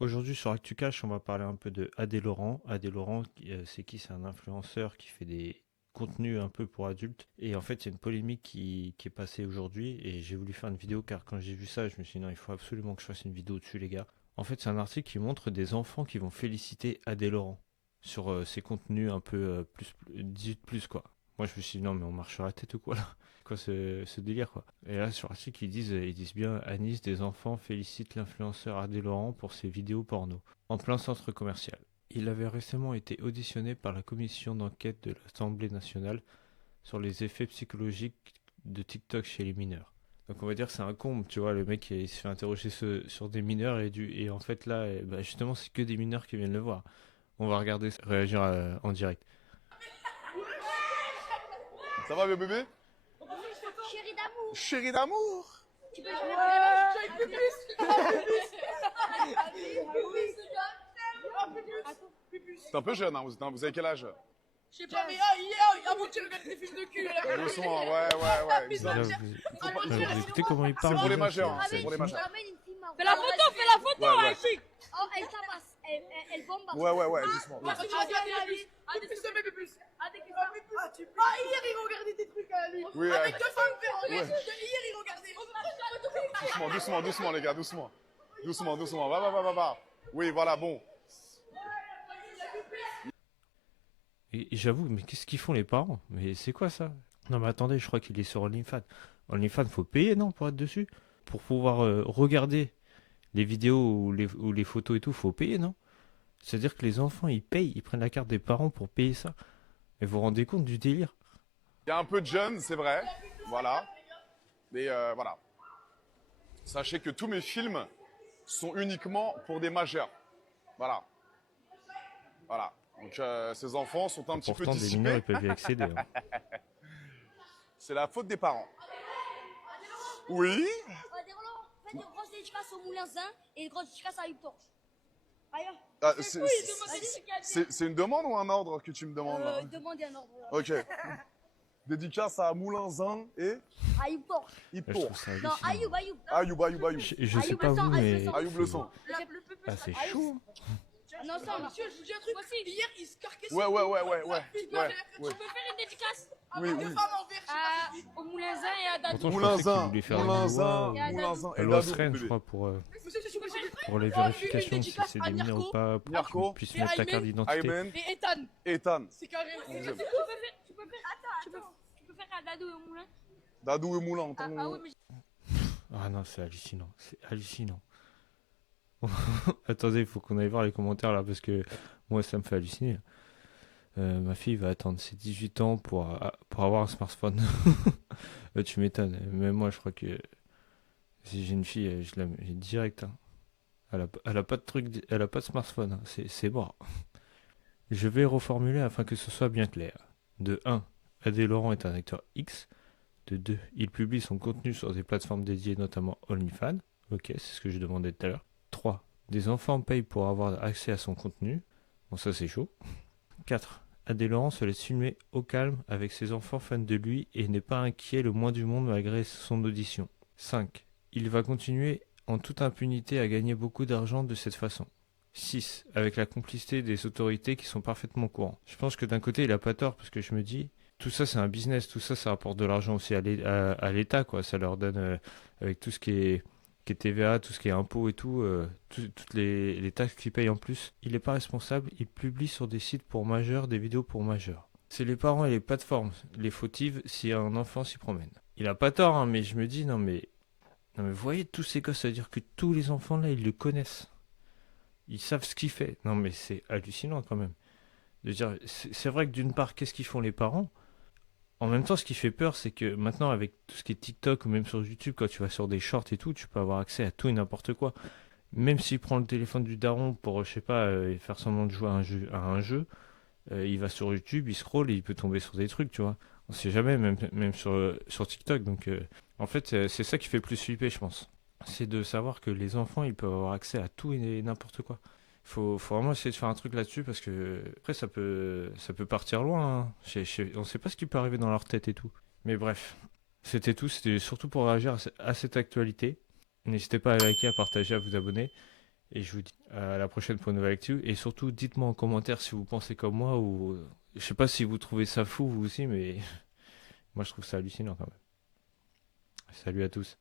Aujourd'hui sur ActuCash, on va parler un peu de Adé Laurent. Adé Laurent, c'est qui? C'est un influenceur qui fait des contenus un peu pour adultes. Et en fait, il y a une polémique qui est passée aujourd'hui. Et j'ai voulu faire une vidéo car quand j'ai vu ça, je me suis dit non, il faut absolument que je fasse une vidéo dessus, les gars. En fait, c'est un article qui montre des enfants qui vont féliciter Adé Laurent sur ses contenus un peu 18 plus, quoi. Moi, je me suis dit non, mais on marche sur la tête ou quoi là? Quoi ce délire, quoi. Et là sur l'article ils disent bien Anis des enfants félicite l'influenceur Adé Laurent pour ses vidéos porno en plein centre commercial. Il avait récemment été auditionné par la commission d'enquête de l'Assemblée nationale sur les effets psychologiques de TikTok chez les mineurs. Donc on va dire que c'est un comble, tu vois, le mec il se fait interroger sur des mineurs et en fait là, bah, justement c'est que des mineurs qui viennent le voir. On va regarder réagir en direct. Ça va, bébé? Chérie d'amour, Chérie d'amour! tu peux jouer à C'est un peu jeune, hein, vous avez quel âge? Je sais pas, mais hier, avant que tu regardes tes fiches de cul, là. Doucement, ouais. Mais Là, ça, vous écoutez comment il parle C'est pour les déjà, majeurs, hein, c'est c'est pour les majeurs. Ramène une fille marocaine. fais la photo, Ouais. hein, chic. Oh, elle tabasse, elle bombe. Ouais, doucement. Ah, tu vas regarder la vie. Plus. Ah, hier, il regardait tes trucs à lui. Oui, Avec deux femmes, frère. Ouais. Hier, il regardait. Doucement, les gars, doucement. Doucement, va. Oui, voilà, bon. Et j'avoue, mais qu'est-ce qu'ils font les parents? Mais c'est quoi ça? Non mais attendez, je crois qu'il est sur OnlyFans. OnlyFans, faut payer, non, pour être dessus? Pour pouvoir regarder les vidéos ou les photos et tout, faut payer, non? C'est-à-dire que les enfants, ils payent, ils prennent la carte des parents pour payer ça. Et vous vous rendez compte du délire? Il y a un peu de jeunes, c'est vrai. Voilà. Mais voilà. Sachez que tous mes films sont uniquement pour des majeurs. Voilà. Donc ces enfants sont un petit peu Pourtant, des mineurs, dissipés. ils peuvent y accéder, hein. C'est la faute des parents. Oui. Des Roland, faites une grosse dédicace au Moulin Zin et une grosse dédicace à Hugues Torche. Aïe, Ah, c'est une demande ou un ordre que tu me demandes là? demandez un ordre. Ok. Dédicace à Moulinzin et À Hugues Torche. Là, je Hippo. trouve ça Non, hallucinant. Ayoub. Je sais Ayoub pas le sang, vous, Ayoub mais... le sang. Ayoub le sang. Ah, c'est chaud. Non, ça, Monsieur, je vous dis un truc. Hier, il se carquait Ouais. Tu peux faire une dédicace Oui. deux femmes en verre. au Moulin Zin et à Dadou. Pourtant, je pensais qu'il voulait faire une loi, Moulinzin la et loi Dadou, Sren, je bébé. crois, pour Monsieur, tu peux faire les vérifications, si c'est des mineurs ou pas, pour Mirko. qu'ils puissent mettre ta carte d'identité. Aymen, Et Ethan. Ethan, C'est carré. Tu peux faire à Dadou et au Moulin. Dadou et Moulin. Oui, mais Ah non, c'est hallucinant, c'est hallucinant. Attendez, il faut qu'on aille voir les commentaires là, parce que moi, ça me fait halluciner. Ma fille va attendre ses 18 ans pour avoir un smartphone. Tu m'étonnes. Même moi, je crois que si j'ai une fille, je la mets direct, hein. Elle a pas de truc, elle a pas de smartphone, hein. C'est mort. Je vais reformuler afin que ce soit bien clair. De 1, Adé Laurent est un acteur X. De 2, il publie son contenu sur des plateformes dédiées, notamment OnlyFans. Ok, c'est ce que je demandais tout à l'heure. 3, des enfants payent pour avoir accès à son contenu. Bon, ça c'est chaud. 4, Adé Laurent se laisse filmer au calme avec ses enfants fans de lui et n'est pas inquiet le moins du monde malgré son audition. 5, il va continuer en toute impunité à gagner beaucoup d'argent de cette façon. 6, avec la complicité des autorités qui sont parfaitement au courant. Je pense que d'un côté il a pas tort parce que je me dis, tout ça c'est un business, tout ça ça rapporte de l'argent aussi à l'État, quoi. Ça leur donne, avec tout ce qui est TVA, tout ce qui est impôts et tout, toutes les taxes qu'ils payent en plus. Il n'est pas responsable, il publie sur des sites pour majeurs des vidéos pour majeurs. C'est les parents et les plateformes les fautives si un enfant s'y promène. Il a pas tort, hein, mais je me dis, non mais vous voyez tous ces gosses, ça veut dire que tous les enfants là ils le connaissent. Ils savent ce qu'il fait. Non mais c'est hallucinant quand même. De dire, c'est vrai que d'une part, qu'est-ce qu'ils font les parents? En même temps, ce qui fait peur, c'est que maintenant, avec tout ce qui est TikTok ou même sur YouTube, quand tu vas sur des shorts et tout, tu peux avoir accès à tout et n'importe quoi. Même s'il prend le téléphone du daron pour, je sais pas, faire semblant de jouer à un jeu, il va sur YouTube, il scrolle et il peut tomber sur des trucs, tu vois. On sait jamais, même sur TikTok. Donc, en fait, c'est ça qui fait le plus flipper, je pense. C'est de savoir que les enfants, ils peuvent avoir accès à tout et n'importe quoi. Faut vraiment essayer de faire un truc là-dessus parce que après ça peut partir loin, hein. On sait pas ce qui peut arriver dans leur tête et tout. Mais bref, c'était tout. C'était surtout pour réagir à cette actualité. N'hésitez pas à liker, à partager, à vous abonner. Et je vous dis à la prochaine pour une nouvelle actu. Et surtout, dites-moi en commentaire si vous pensez comme moi ou je sais pas si vous trouvez ça fou vous aussi, mais moi je trouve ça hallucinant quand même. Salut à tous.